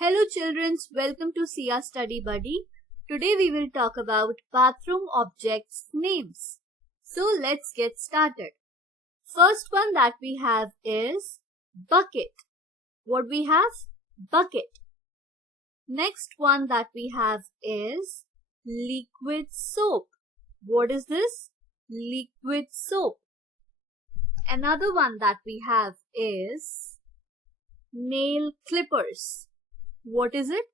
Hello children, welcome to Sia Study Buddy. Today we will talk about bathroom objects names. So let's get started. First one that we have is bucket. What we have? Bucket. Next one that we have is liquid soap. What is this? Liquid soap. Another one that we have is nail clippers. What is it?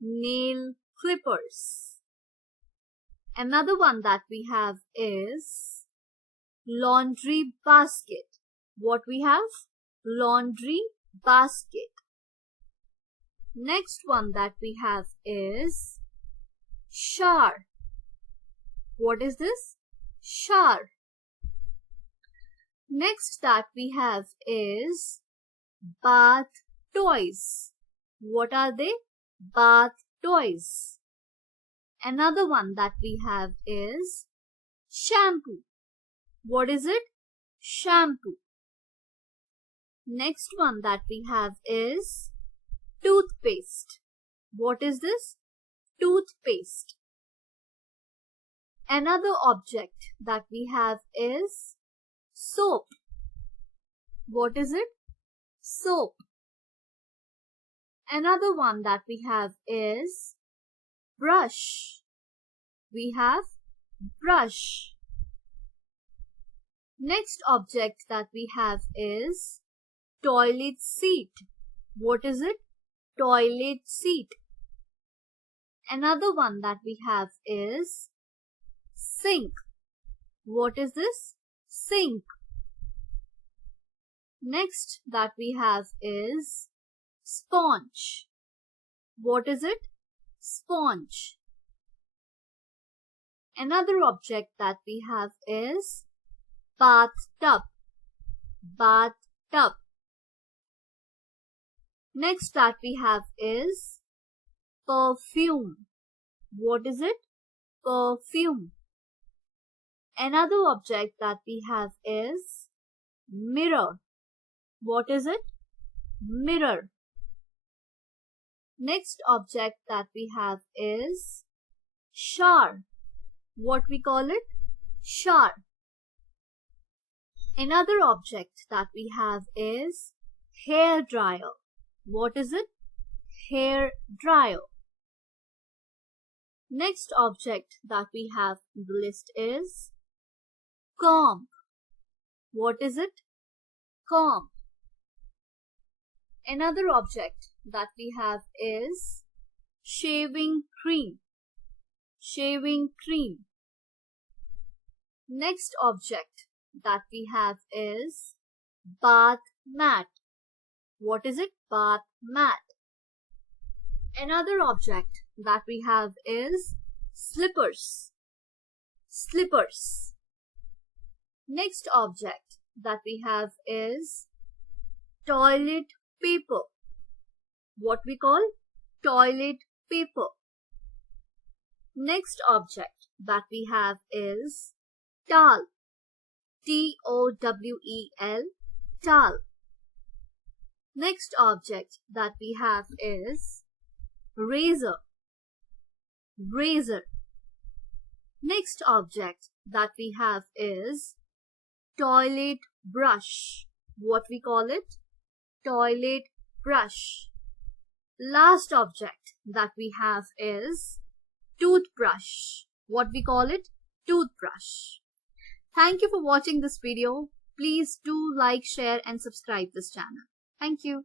Nail clippers. Another one that we have is laundry basket. What we have? Laundry basket. Next one that we have is shower. What is this? Shower. Next that we have is bath toys. What are they? Bath toys. Another one that we have is shampoo. What is it? Shampoo. Next one that we have is toothpaste. What is this? Toothpaste. Another object that we have is soap. What is it? Soap. Another one that we have is brush. We have brush. Next object that we have is toilet seat. What is it? Toilet seat. Another one that we have is sink. What is this? Sink. Next that we have is sponge. What is it? Sponge. Another object that we have is bathtub. Bathtub. Next that we have is perfume. What is it? Perfume. Another object that we have is mirror. What is it? Mirror. Next object that we have is shower. What we call it? Shower. Another object that we have is hair dryer. What is it? Hair dryer. Next object that we have in the list is comb. What is it? Comb. Another object that we have is shaving cream. Shaving cream. Next object that we have is bath mat. What is it? Bath mat. Another object that we have is slippers. Slippers. Next object that we have is toilet paper. What we call? Toilet paper. Next object that we have is towel. Towel. Towel. Next object that we have is razor. Razor. Next object that we have is toilet brush. What we call it? Toilet brush. Last object that we have is toothbrush. What we call it? Toothbrush. Thank you for watching this video. Please do like, share and subscribe this channel. Thank you.